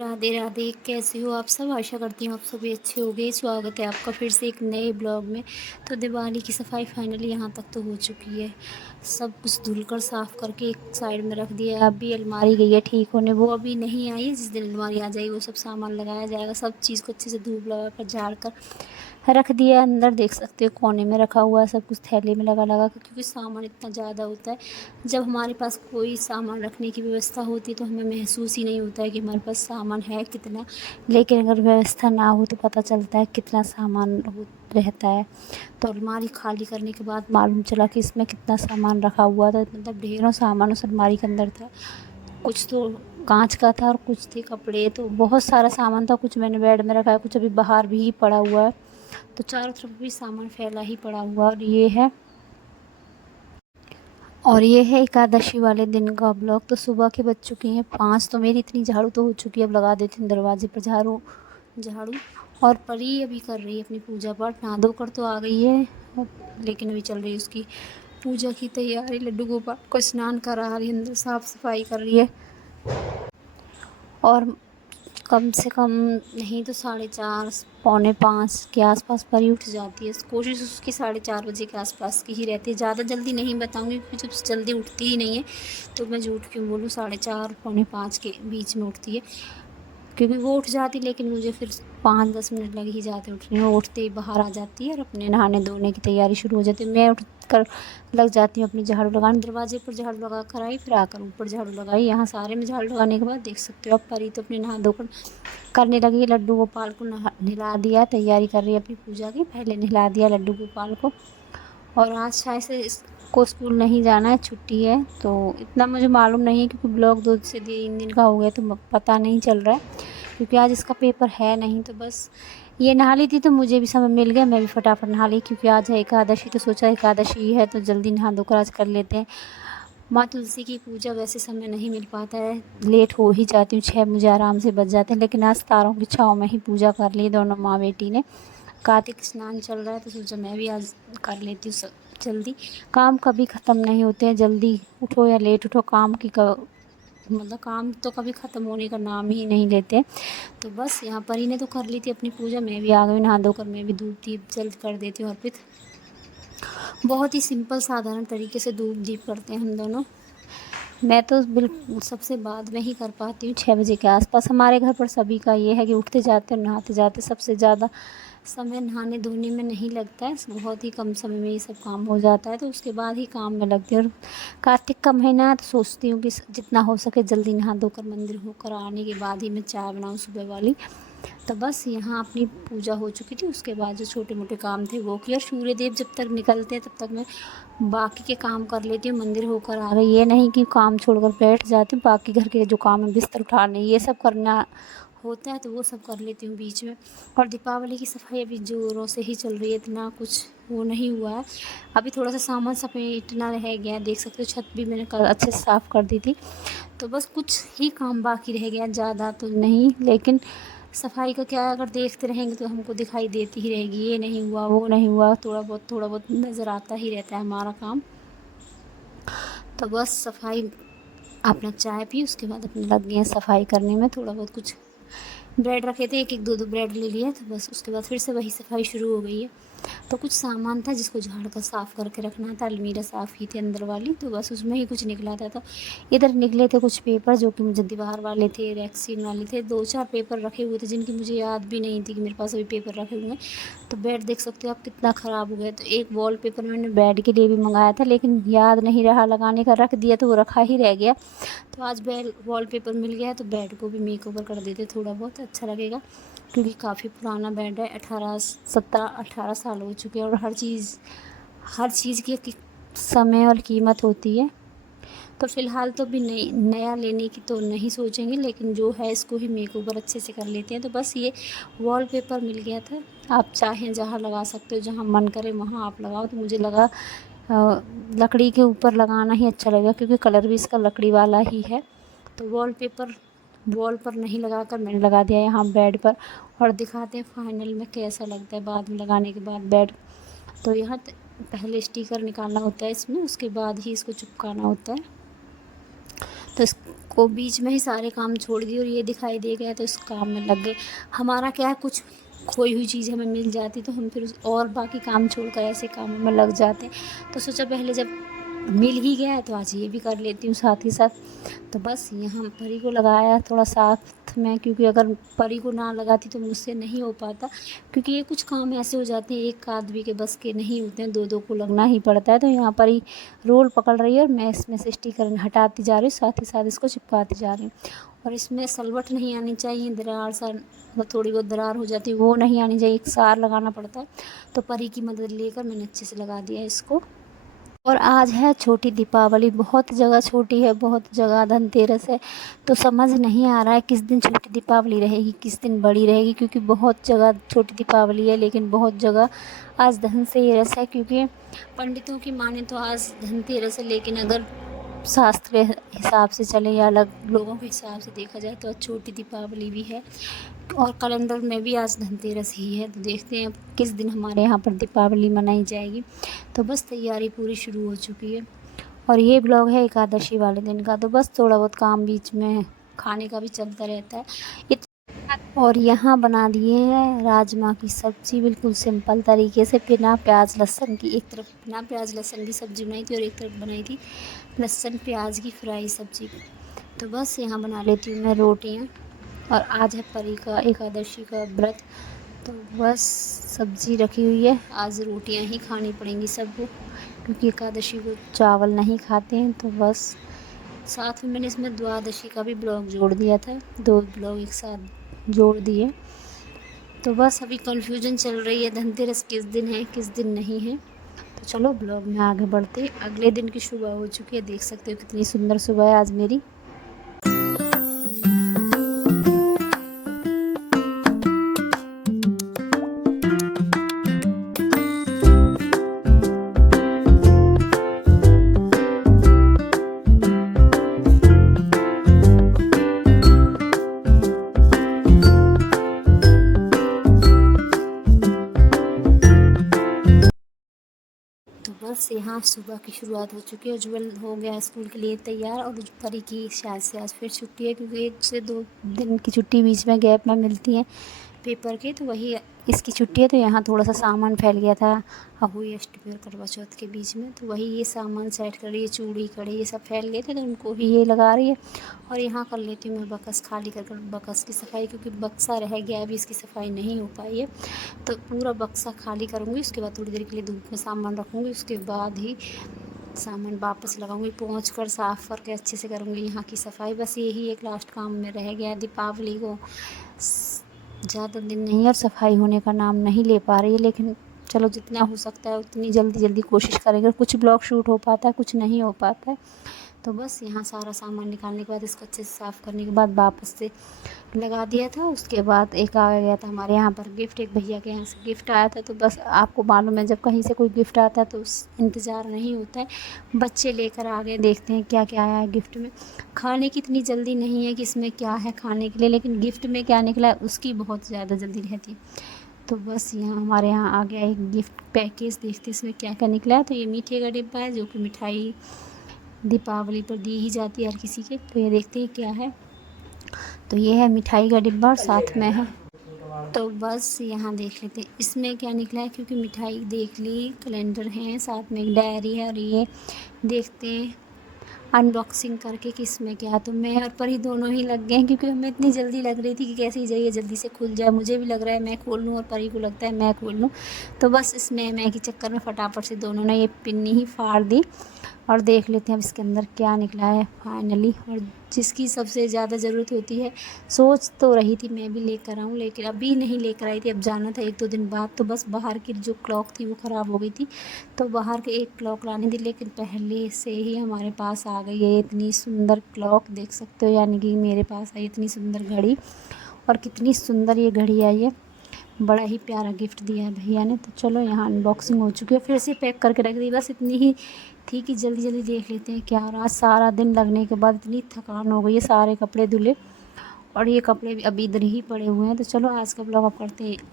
राधे राधे। कैसे हो आप सब? आशा करती हूँ आप सभी अच्छे होंगे। स्वागत है आपका फिर से एक नए ब्लॉग में। तो दिवाली की सफाई फाइनली यहाँ तक तो हो चुकी है। सब कुछ धुलकर साफ़ करके एक साइड में रख दिया है। अभी अलमारी गई है ठीक होने, वो अभी नहीं आई है। जिस दिन अलमारी आ जाएगी वो सब सामान लगाया जाएगा। सब चीज़ को अच्छे से धूप लगा कर झाड़ कर रख दिया है। अंदर देख सकते हो कोने में रखा हुआ है सब कुछ थैले में लगा लगा कर, क्योंकि सामान इतना ज़्यादा होता है। जब हमारे पास कोई सामान रखने की व्यवस्था होती है तो हमें महसूस ही नहीं होता है कि हमारे पास सामान है कितना। लेकिन अगर व्यवस्था ना हो तो पता चलता है कितना सामान रहता है। तो अलमारी खाली करने के बाद मालूम चला कि इसमें कितना सामान रखा हुआ था। मतलब ढेरों सामान उस अलमारी के अंदर था। कुछ तो कांच का था और कुछ थे कपड़े। तो बहुत सारा सामान था। कुछ मैंने बेड में रखा है, कुछ अभी बाहर भी पड़ा हुआ है। तो चारों तरफ भी सामान फैला ही पड़ा हुआ। और ये है एकादशी वाले दिन का ब्लॉग। तो सुबह के बज चुके हैं 5। तो मेरी इतनी झाड़ू तो हो चुकी है। अब लगा देती हूँ दरवाजे पर झाड़ू झाड़ू। और परी अभी कर रही है अपनी पूजा पाठ। नहा धो कर तो आ गई है, लेकिन अभी चल रही है उसकी पूजा की तैयारी। लड्डू गोपाल को स्नान करा रही है, अंदर साफ़ सफाई कर रही है। और कम से कम नहीं तो 4:30 पौने 5 के आसपास परी उठ जाती है। कोशिश उसकी 4:30 बजे के आसपास की ही रहती है। ज़्यादा जल्दी नहीं बताऊंगी क्योंकि जब जल्दी उठती ही नहीं है तो मैं झूठ क्यों बोलूँ। 4:30 पौने 5 के बीच में उठती है, क्योंकि वो उठ जाती, लेकिन मुझे फिर 5-10 मिनट लग ही जाते उठने में। वो उठते ही बाहर आ जाती है और अपने नहाने धोने की तैयारी शुरू हो जाती है। मैं उठ कर लग जाती हूँ अपनी झाड़ू लगाने। दरवाजे पर झाड़ू लगा कर आई, फिर आकर ऊपर झाड़ू लगाई। यहाँ सारे में झाड़ू लगाने के बाद देख सकते हो आप परी तो अपने नहा धोकर करने लगी है। लड्डू गोपाल को नहला दिया, तैयारी कर रही है अपनी पूजा की। पहले नहला दिया लड्डू गोपाल को। और आज शायद से इसको स्कूल नहीं जाना है, छुट्टी है। तो इतना मुझे मालूम नहीं है क्योंकि ब्लॉग 2 से 3 दिन का हो गया तो पता नहीं चल रहा है, क्योंकि आज इसका पेपर है नहीं। तो बस ये नहा ली थी तो मुझे भी समय मिल गया, मैं भी फटाफट नहा ली। क्योंकि आज है एकादशी तो सोचा एकादशी है तो जल्दी नहा धोकर आज कर लेते हैं। माँ तुलसी की पूजा वैसे समय नहीं मिल पाता है, लेट हो ही जाती हूँ। 6 मुझे आराम से बच जाते हैं, लेकिन आज तारों की छाँव में ही पूजा कर ली दोनों माँ बेटी ने। कार्तिक स्नान चल रहा है तो सोचा मैं भी आज कर लेती हूँ सब जल्दी। काम कभी ख़त्म नहीं होते हैं, जल्दी उठो या लेट उठो काम की मतलब काम तो कभी ख़त्म होने का नाम ही नहीं लेते। तो बस यहाँ पर ही ने तो कर ली थी अपनी पूजा। मैं भी आ गई नहा धोकर, मैं भी धूप दीप जल्द कर देती हूँ अर्पित। बहुत ही सिंपल साधारण तरीके से धूप दीप करते हैं हम दोनों। मैं तो बिल्कुल सबसे बाद में ही कर पाती हूँ, 6 बजे के आसपास। हमारे घर पर सभी का ये है कि उठते जाते और नहाते जाते। सबसे ज़्यादा समय नहाने धोने में नहीं लगता है, बहुत ही कम समय में ये सब काम हो जाता है। तो उसके बाद ही काम में लगती हूँ। और कार्तिक का महीना है तो सोचती हूँ कि जितना हो सके जल्दी नहा धोकर मंदिर होकर आने के बाद ही मैं चाय बनाऊँ सुबह वाली। तो बस यहाँ अपनी पूजा हो चुकी थी। उसके बाद जो छोटे मोटे काम थे वो किया। सूर्य देव जब तक निकलते हैं तब तक मैं बाकी के काम कर लेती हूँ। मंदिर होकर आ गई, ये नहीं कि काम छोड़कर बैठ जाती हूँ। बाकी घर के जो काम है, बिस्तर उठाने, ये सब करना होता है तो वो सब कर लेती हूँ बीच में। और दीपावली की सफाई अभी ज़ोरों से ही चल रही है, इतना कुछ वो नहीं हुआ है। अभी थोड़ा सा सामान समेटना रह गया है, देख सकते हो। छत भी मैंने कल अच्छे से साफ़ कर दी थी। तो बस कुछ ही काम बाकी रह गया, ज़्यादा तो नहीं। लेकिन सफाई का क्या है, अगर देखते रहेंगे तो हमको दिखाई देती ही रहेगी, ये नहीं हुआ वो नहीं हुआ। थोड़ा बहुत नज़र आता ही रहता है हमारा काम। तो बस सफाई, अपना चाय पी उसके बाद अपने लग गए हैं सफाई करने में। थोड़ा बहुत कुछ ब्रेड रखे थे, एक एक दो दो ब्रेड ले लिए। तो बस उसके बाद फिर से वही सफाई शुरू हो गई है। तो कुछ सामान था जिसको झाड़ कर साफ़ करके रखना था। अलमीरा साफ़ ही थी अंदर वाली, तो बस उसमें ही कुछ निकला था। तो इधर निकले थे कुछ पेपर जो कि मुझे दीवार वाले थे, रैक्सीन वाले थे। 2-4 पेपर रखे हुए थे जिनकी मुझे याद भी नहीं थी कि मेरे पास अभी पेपर रखे हुए हैं। तो बेड देख सकते हो आप कितना ख़राब हो गया। तो एक वॉल पेपर मैंने बेड के लिए भी मंगाया था, लेकिन याद नहीं रहा लगाने का, रख दिया तो वो रखा ही रह गया। तो आज बेड वॉलपेपर मिल गया है तो बेड को भी मेकओवर कर देते, थोड़ा बहुत अच्छा लगेगा। क्योंकि काफ़ी पुराना बेड है, 17-18 साल हो चुके हैं। और हर चीज़ की एक समय और कीमत होती है। तो फ़िलहाल तो अभी नया लेने की तो नहीं सोचेंगे, लेकिन जो है इसको ही मेकओवर अच्छे से कर लेते हैं। तो बस ये वॉलपेपर मिल गया था। आप चाहें जहाँ लगा सकते हो, जहाँ मन करे वहाँ आप लगाओ। तो मुझे लगा लकड़ी के ऊपर लगाना ही अच्छा लगेगा, क्योंकि कलर भी इसका लकड़ी वाला ही है। तो वॉलपेपर वॉल पर नहीं लगाकर मैंने लगा दिया यहाँ बेड पर। और दिखाते हैं फाइनल में कैसा लगता है बाद में लगाने के बाद बेड। तो यहाँ पहले स्टिकर निकालना होता है इसमें, उसके बाद ही इसको चिपकाना होता है। तो को बीच में ही सारे काम छोड़ दिए और ये दिखाई दे गया तो इस काम में लग गए। हमारा क्या है, कुछ खोई हुई चीज़ हमें मिल जाती तो हम फिर और बाकी काम छोड़कर ऐसे कामों में लग जाते। तो सोचा पहले जब मिल ही गया है तो आज ये भी कर लेती हूँ साथ ही साथ। तो बस यहाँ परी को लगाया थोड़ा साथ में, क्योंकि अगर परी को ना लगाती तो मुझसे नहीं हो पाता, क्योंकि ये कुछ काम ऐसे हो जाते हैं एक आदमी के बस के नहीं होते हैं, दो दो को लगना ही पड़ता है। तो यहाँ परी रोल पकड़ रही है और मैं इसमें से स्टिकर हटाती जा रही हूँ, साथ ही साथ इसको चिपकाती जा रही हूँ। और इसमें सलवट नहीं आनी चाहिए, दरार सा मतलब थोड़ी बहुत दरार हो जाती है वो नहीं आनी चाहिए, एक सार लगाना पड़ता है। तो परी की मदद लेकर मैंने अच्छे से लगा दिया इसको। और आज है छोटी दीपावली, बहुत जगह छोटी है, बहुत जगह धनतेरस है। तो समझ नहीं आ रहा है किस दिन छोटी दीपावली रहेगी, किस दिन बड़ी रहेगी, क्योंकि बहुत जगह छोटी दीपावली है लेकिन बहुत जगह आज धनतेरस है। क्योंकि पंडितों की माने तो आज धनतेरस है, लेकिन अगर शास्त्र के हिसाब से चले या अलग लोगों के हिसाब से देखा जाए तो आज छोटी दीपावली भी है और कैलेंडर में भी आज धनतेरस ही है। तो देखते हैं किस दिन हमारे यहाँ पर दीपावली मनाई जाएगी। तो बस तैयारी पूरी शुरू हो चुकी है और ये ब्लॉग है एकादशी वाले दिन का। तो बस थोड़ा बहुत काम बीच में खाने का भी चलता रहता है। और यहाँ बना दिए हैं राजमा की सब्ज़ी, बिल्कुल सिंपल तरीके से, बिना प्याज लहसुन की। एक तरफ बिना प्याज लहसुन की सब्ज़ी बनाई थी और एक तरफ बनाई थी लहसुन प्याज की फ्राई सब्ज़ी। तो बस यहाँ बना लेती हूँ मैं रोटियाँ। और आज है परी का एकादशी का व्रत, तो बस सब्ज़ी रखी हुई है, आज रोटियाँ ही खानी पड़ेंगी सबको, क्योंकि एकादशी को चावल नहीं खाते हैं। तो बस साथ में मैंने इसमें द्वादशी का भी ब्लॉग जोड़ दिया था, 2 ब्लॉग एक साथ जोड़ दिए। तो बस अभी कन्फ्यूजन चल रही है धनतेरस किस दिन है किस दिन नहीं है। तो चलो ब्लॉग में आगे बढ़ते। अगले दिन की सुबह हो चुकी है, देख सकते हो कितनी सुंदर सुबह है आज मेरी। तो बस यहाँ सुबह की शुरुआत हो चुकी है। उज्ज्वल हो गया स्कूल के लिए तैयार और परी की शायद से आज फिर छुट्टी है, क्योंकि 1 से 2 दिन की छुट्टी बीच में गैप में मिलती है पेपर के। तो वही इसकी छुट्टी है। तो यहाँ थोड़ा सा सामान फैल गया था अहुई अष्टमी और करवा चौथ के बीच में, तो वही ये सामान सेट कर रही है, चूड़ी कड़े ये सब फैल गए थे तो उनको ही ये लगा रही है। और यहाँ कर लेती हूँ मैं बक्स खाली कर बक्स की सफाई, क्योंकि बक्सा रह गया अभी इसकी सफाई नहीं हो पाई है। तो पूरा बक्सा खाली करूँगी, उसके बाद थोड़ी देर के लिए धूप में सामान रखूँगी, उसके बाद ही सामान वापस लगाऊंगी, पहुँच कर साफ़ करके अच्छे से करूँगी यहाँ की सफाई। बस यही एक लास्ट काम में रह गया। दीपावली को ज़्यादा दिन नहीं है और सफाई होने का नाम नहीं ले पा रही है, लेकिन चलो जितना हो सकता है उतनी जल्दी कोशिश करेंगे। कुछ ब्लॉग शूट हो पाता है, कुछ नहीं हो पाता है। तो बस यहाँ सारा सामान निकालने के बाद इसको अच्छे से साफ़ करने के बाद वापस से लगा दिया था। उसके बाद एक आ गया था हमारे यहाँ पर गिफ्ट, एक भैया के यहाँ से गिफ्ट आया था। तो बस आपको मालूम है जब कहीं से कोई गिफ्ट आता है तो उस इंतज़ार नहीं होता है, बच्चे लेकर आ गए, देखते हैं क्या क्या आया है गिफ्ट में। खाने की इतनी जल्दी नहीं है कि इसमें क्या है खाने के लिए, लेकिन गिफ्ट में क्या निकला है उसकी बहुत ज़्यादा जल्दी रहती है। तो बस यहाँ हमारे यहाँ आ गया एक गिफ्ट पैकेज, देखते इसमें क्या क्या निकला है। तो ये मीठे का डिब्बा है, जो कि मिठाई दीपावली पर दी ही जाती है हर किसी के। तो ये देखते हैं क्या है। तो ये है मिठाई का डिब्बा और साथ में है, तो बस यहाँ देख लेते हैं इसमें क्या निकला है। क्योंकि मिठाई देख ली, कैलेंडर है, साथ में एक डायरी है। और ये देखते हैं अनबॉक्सिंग करके कि इसमें क्या है। तो मैं और परी दोनों ही लग गए हैं, क्योंकि हमें इतनी जल्दी लग रही थी कि कैसे ही जाइए जल्दी से खुल जाए। मुझे भी लग रहा है मैं खोल लूँ और परी को लगता है मैं खोल लूँ। तो बस इसमें मैं के चक्कर में फटाफट से दोनों ने ये पिन्नी ही फाड़ दी। और देख लेते हैं अब इसके अंदर क्या निकला है फाइनली। और जिसकी सबसे ज़्यादा ज़रूरत होती है, सोच तो रही थी मैं भी लेकर आऊँ, लेकिन अभी नहीं लेकर आई थी, अब जाना था 1-2 दिन बाद। तो बस बाहर की जो क्लॉक थी वो ख़राब हो गई थी, तो बाहर के एक क्लॉक लानी थी, लेकिन पहले से ही हमारे पास आ गई है इतनी सुंदर क्लॉक, देख सकते हो। यानी कि मेरे पास आई इतनी सुंदर घड़ी, और कितनी सुंदर ये घड़ी आई है, बड़ा ही प्यारा गिफ्ट दिया है भैया ने। तो चलो यहाँ अनबॉक्सिंग हो चुकी है, फिर से पैक करके रख दी। बस इतनी ही थी कि जल्दी देख लेते हैं क्या। और आज सारा दिन लगने के बाद इतनी थकान हो गई है, सारे कपड़े धुले और ये कपड़े भी अभी इधर ही पड़े हुए हैं। तो चलो आज का ब्लॉग अब करते हैं